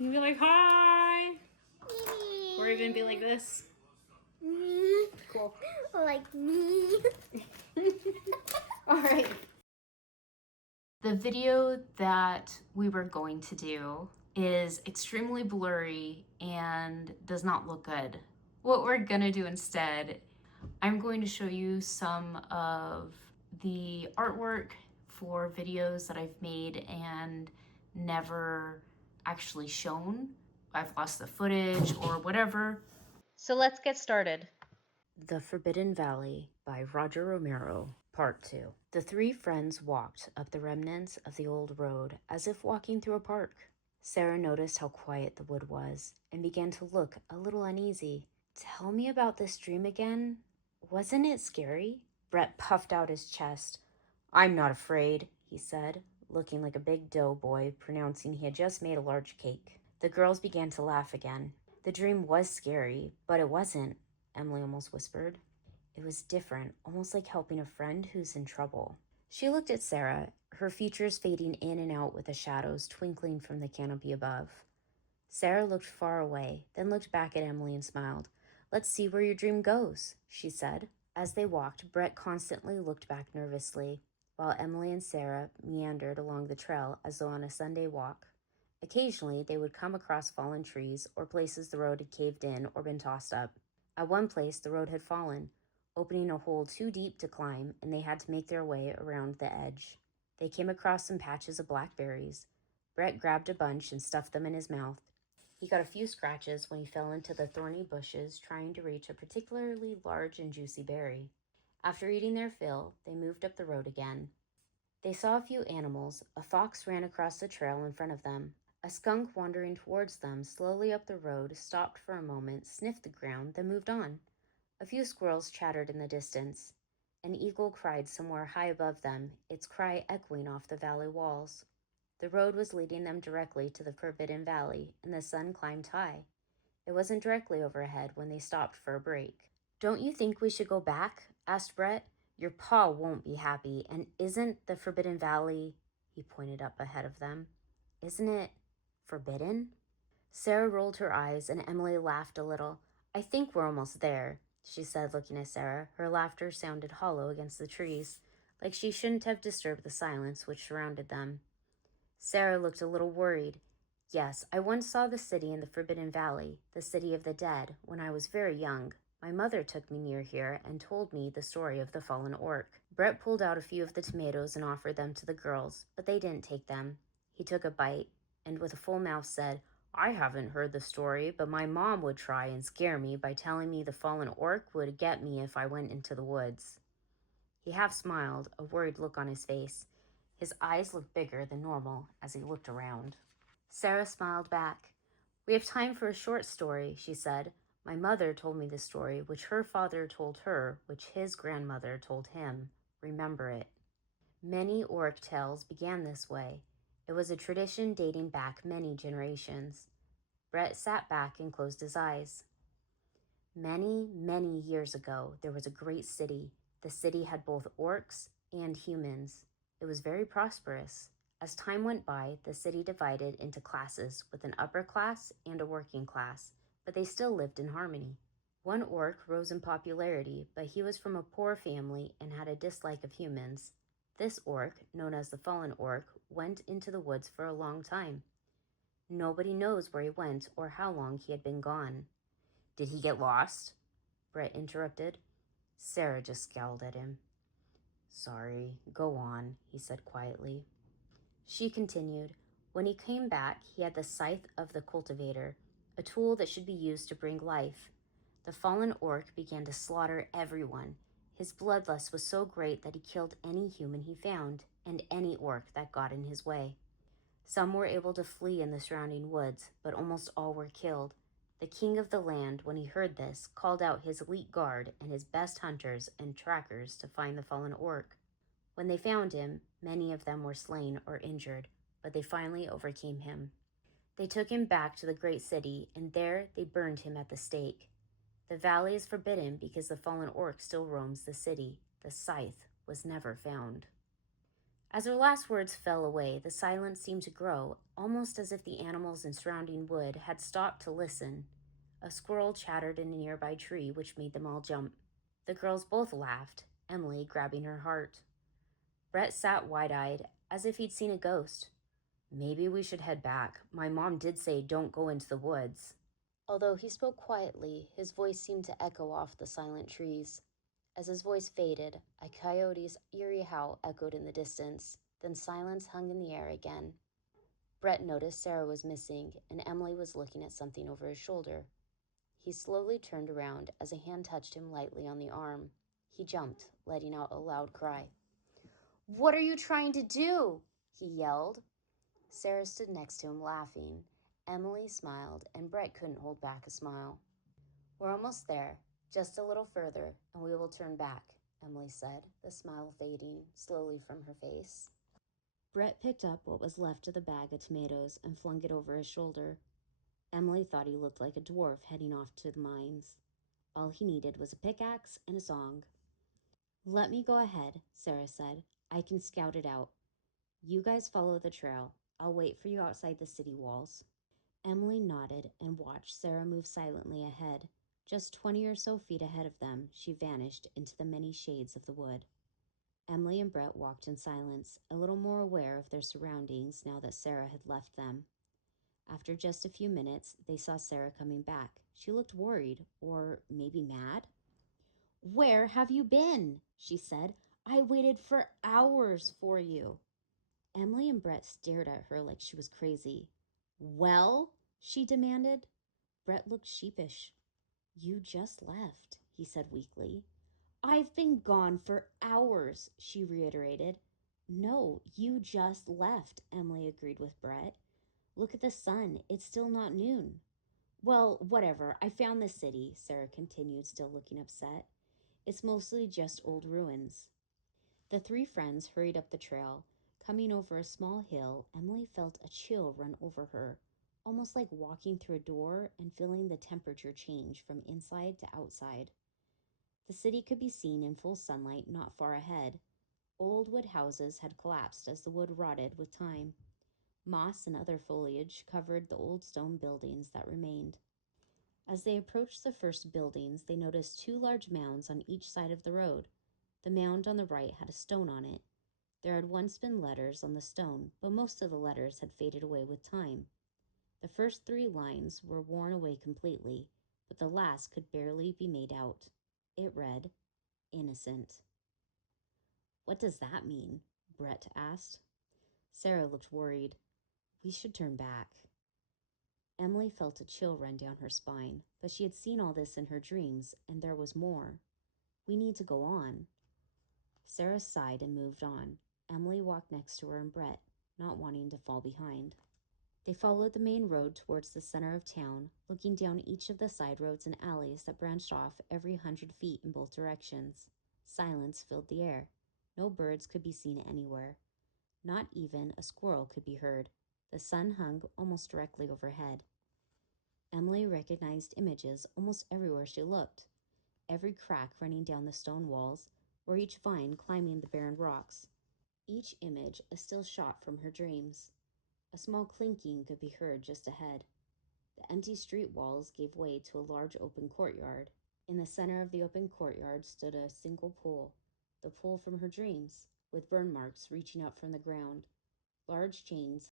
You can be like, hi. Or even be like this. Cool. Like me. All right. The video that we were going to do is extremely blurry and does not look good. What we're gonna do instead, I'm going to show you some of the artwork for videos that I've made and never actually shown. I've lost the footage or whatever. So let's get started. The Forbidden Valley by Roger Romero, Part 2. The three friends walked up the remnants of the old road as if walking through a park. Sarah noticed how quiet the wood was and began to look a little uneasy. Tell me about this dream again. Wasn't it scary? Brett puffed out his chest. I'm not afraid, he said, looking like a big doughboy, pronouncing he had just made a large cake. The girls began to laugh again. The dream was scary, but it wasn't, Emily almost whispered. It was different, almost like helping a friend who's in trouble. She looked at Sarah, her features fading in and out with the shadows twinkling from the canopy above. Sarah looked far away, then looked back at Emily and smiled. Let's see where your dream goes, she said. As they walked, Brett constantly looked back nervously, while Emily and Sarah meandered along the trail as though on a Sunday walk. Occasionally, they would come across fallen trees or places the road had caved in or been tossed up. At one place, the road had fallen, opening a hole too deep to climb, and they had to make their way around the edge. They came across some patches of blackberries. Brett grabbed a bunch and stuffed them in his mouth. He got a few scratches when he fell into the thorny bushes trying to reach a particularly large and juicy berry. After eating their fill, they moved up the road again. They saw a few animals. A fox ran across the trail in front of them. A skunk wandering towards them slowly up the road stopped for a moment, sniffed the ground, then moved on. A few squirrels chattered in the distance. An eagle cried somewhere high above them, its cry echoing off the valley walls. The road was leading them directly to the Forbidden Valley, and the sun climbed high. It wasn't directly overhead when they stopped for a break. Don't you think we should go back? Asked Brett. Your pa won't be happy, and isn't the Forbidden Valley, he pointed up ahead of them, isn't it forbidden? Sarah rolled her eyes, and Emily laughed a little. I think we're almost there, she said, looking at Sarah. Her laughter sounded hollow against the trees, like she shouldn't have disturbed the silence which surrounded them. Sarah looked a little worried. Yes, I once saw the city in the Forbidden Valley, the city of the dead, when I was very young. My mother took me near here and told me the story of the fallen orc. Brett pulled out a few of the tomatoes and offered them to the girls, but they didn't take them. He took a bite and with a full mouth said, I haven't heard the story, but my mom would try and scare me by telling me the fallen orc would get me if I went into the woods. He half smiled, a worried look on his face. His eyes looked bigger than normal as he looked around. Sarah smiled back. We have time for a short story, she said. My mother told me the story, which her father told her, which his grandmother told him. Remember it. Many orc tales began this way. It was a tradition dating back many generations. Brett sat back and closed his eyes. Many, many years ago, there was a great city. The city had both orcs and humans. It was very prosperous. As time went by, the city divided into classes with an upper class and a working class, but they still lived in harmony. One orc rose in popularity, but he was from a poor family and had a dislike of humans. This orc, known as the Fallen Orc, went into the woods for a long time. Nobody knows where he went or how long he had been gone. Did he get lost? Brett interrupted. Sarah just scowled at him. Sorry, go on, he said quietly. She continued. When he came back, he had the scythe of the cultivator, a tool that should be used to bring life. The fallen orc began to slaughter everyone. His bloodlust was so great that he killed any human he found, and any orc that got in his way. Some were able to flee in the surrounding woods, but almost all were killed. The king of the land, when he heard this, called out his elite guard and his best hunters and trackers to find the fallen orc. When they found him, many of them were slain or injured, but they finally overcame him. They took him back to the great city, and there they burned him at the stake. The valley is forbidden because the fallen orc still roams the city. The scythe was never found. As her last words fell away, the silence seemed to grow, almost as if the animals in surrounding wood had stopped to listen. A squirrel chattered in a nearby tree, which made them all jump. The girls both laughed, Emily grabbing her heart. Brett sat wide-eyed, as if he'd seen a ghost. Maybe we should head back. My mom did say don't go into the woods. Although he spoke quietly, his voice seemed to echo off the silent trees. As his voice faded, a coyote's eerie howl echoed in the distance. Then silence hung in the air again. Brett noticed Sarah was missing, and Emily was looking at something over his shoulder. He slowly turned around as a hand touched him lightly on the arm. He jumped, letting out a loud cry. "What are you trying to do?" he yelled. Sarah stood next to him, laughing. Emily smiled, and Brett couldn't hold back a smile. "We're almost there. Just a little further, and we will turn back," Emily said, the smile fading slowly from her face. Brett picked up what was left of the bag of tomatoes and flung it over his shoulder. Emily thought he looked like a dwarf heading off to the mines. All he needed was a pickaxe and a song. "Let me go ahead," Sarah said. "I can scout it out. You guys follow the trail. I'll wait for you outside the city walls." Emily nodded and watched Sarah move silently ahead. Just 20 or so feet ahead of them, she vanished into the many shades of the wood. Emily and Brett walked in silence, a little more aware of their surroundings now that Sarah had left them. After just a few minutes, they saw Sarah coming back. She looked worried, or maybe mad. "Where have you been?" she said. "I waited for hours for you." Emily and Brett stared at her like she was crazy. "Well?" she demanded. Brett looked sheepish. "You just left," he said weakly. "I've been gone for hours," she reiterated. "No, you just left," Emily agreed with Brett. "Look at the sun. It's still not noon." "Well, whatever. I found the city," Sarah continued, still looking upset. "It's mostly just old ruins." The three friends hurried up the trail. Coming over a small hill, Emily felt a chill run over her, almost like walking through a door and feeling the temperature change from inside to outside. The city could be seen in full sunlight not far ahead. Old wood houses had collapsed as the wood rotted with time. Moss and other foliage covered the old stone buildings that remained. As they approached the first buildings, they noticed two large mounds on each side of the road. The mound on the right had a stone on it. There had once been letters on the stone, but most of the letters had faded away with time. The first three lines were worn away completely, but the last could barely be made out. It read, "Innocent." "What does that mean?" Brett asked. Sarah looked worried. "We should turn back." Emily felt a chill run down her spine, but she had seen all this in her dreams, and there was more. "We need to go on." Sarah sighed and moved on. Emily walked next to her and Brett, not wanting to fall behind. They followed the main road towards the center of town, looking down each of the side roads and alleys that branched off every 100 feet in both directions. Silence filled the air. No birds could be seen anywhere. Not even a squirrel could be heard. The sun hung almost directly overhead. Emily recognized images almost everywhere she looked. Every crack running down the stone walls, or each vine climbing the barren rocks. Each image a still shot from her dreams. A small clinking could be heard just ahead. The empty street walls gave way to a large open courtyard. In the center of the open courtyard stood a single pool, the pool from her dreams, with burn marks reaching up from the ground. Large chains